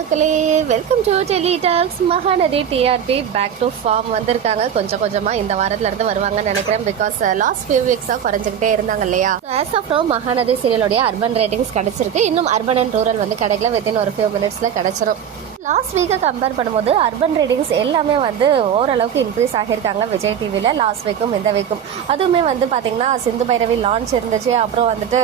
மக்களே, welcome to tele talks. Mahanadi TRP back to form வந்திருக்காங்க. கொஞ்சம் கொஞ்சமாக இந்த வாரத்துல இருந்து வருவாங்கன்னு நினைக்கிறேன். பிகாஸ் லாஸ்ட் ஃபியூ வீக்ஸாக குறைஞ்சிக்கிட்டே இருந்தாங்க இல்லையா. ஆஸ் ஆஃப் நோ மகாநதி சீரியலோடைய அர்பன் ரேட்டிங்ஸ் கிடைச்சிருக்கு. இன்னும் அர்பன் அண்ட் ரூரல் வந்து கிடைக்கல. வித்தின் ஒரு ஃபியூ மினிட்ஸில் கிடைச்சிரும். லாஸ்ட் வீக்கை கம்பேர் பண்ணும்போது அர்பன் ரேட்டிங்ஸ் எல்லாமே வந்து ஓரளவுக்கு இன்க்ரீஸ் ஆகியிருக்காங்க விஜய் டிவியில் லாஸ்ட் வீக்கும் இந்த வீக்கும். அதுவுமே வந்து பார்த்தீங்கன்னா சிந்து பைரவி லான்ச் இருந்துச்சு. அப்புறம் வந்துட்டு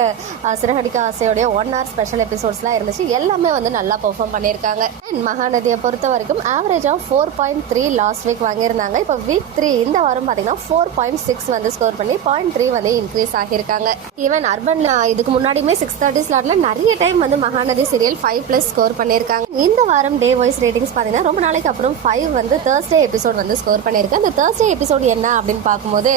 சிறகடிக்க ஆசையோடைய 1 hour ஸ்பெஷல் எபிசோட்ஸ்லாம் இருந்துச்சு. எல்லாமே வந்து நல்லா பெர்ஃபார்ம் பண்ணியிருக்காங்க. அண்ட் மகாநதியை பொறுத்த வரைக்கும் ஆவரேஜாக 4.3 லாஸ்ட் வீக் வாங்கியிருந்தாங்க. இப்போ வீக் 3 இந்த வாரம் பார்த்தீங்கன்னா 4.6 வந்து ஸ்கோர் பண்ணி 0.3 வந்து இன்க்ரீஸ் ஆகியிருக்காங்க. ஈவன் அர்பன் இதுக்கு முன்னாடியுமே 6:30 ஸ்லாட்ல நிறைய டைம் வந்து மகாநதி சீரியல் 5+ ஸ்கோர் பண்ணியிருக்காங்க. இந்த வாரம் டே வைஸ் ரேட்டிங்ஸ் பார்த்தீங்கன்னா ரொம்ப நாளைக்கு அப்புறம் 5 வந்து தேர்ஸ்டே எபிசோட் வந்து ஸ்கோர் பண்ணியிருக்கு. அந்த தேர்ஸ்டே எபிசோட் என்ன அப்படின்னு பார்க்கும்போது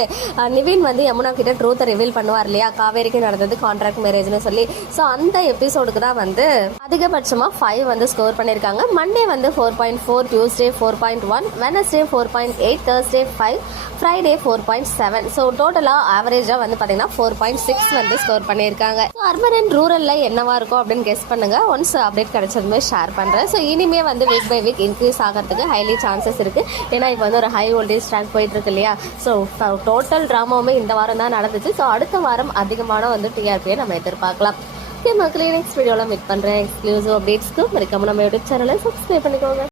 நிவின் வந்து யமுனா கிட்ட ட்ரூத்தை ரிவீல் பண்ணுவார் இல்லையா, காவேரிக்கு நடந்தது கான்ட்ராக்ட் மேரேஜ்னு சொல்லி. ஸோ அந்த எபிசோடுக்கு தான் வந்து அதிகபட்சமாக 5 வந்து ஸ்கோர் பண்ணியிருக்காங்க. மண்டே வந்து 4.4, Tuesday 4.1, Wednesday 4.8, Thursday 5, Friday 4.7. So டோட்டலாக ஆவரேஜாக வந்து பார்த்தீங்கன்னா 4.6 வந்து ஸ்கோர் பண்ணியிருக்காங்க. ஸோ அர்பன் அண்ட் ரூரலில் என்னவா இருக்கும் அப்படின்னு கெஸ் பண்ணுங்க. ஒன்ஸ் அப்டேட் கிடைச்சதுமே ஷேர் பண்ணுறேன். ஸோ இனிமே வந்து வீக் பை வீக் இன்க்ரீஸ் ஆகிறதுக்கு ஹைலி சான்சஸ் இருக்குது. ஏன்னா இப்போ வந்து ஒரு ஹை வோல்டேஜ் ட்ராக் போயிட்டு இருக்கு இல்லையா. ஸோ டோட்டல் ட்ராமாவுமே இந்த வாரம் தான் நடந்துச்சு. ஸோ அடுத்த வாரம் அதிகமான வந்து டிஆர்பியை நம்ம எதிர்பார்க்கலாம். மக்களே, நெக்ஸ்ட் வீடியோவில் மீட் பண்ணுறேன். எக்ஸ்க்ளூசிவ் அப்டேட்ஸ்க்கு மறக்காம நம்ம யூடியூப் சேனலை சப்ஸ்கிரைப் பண்ணிக்கோங்க.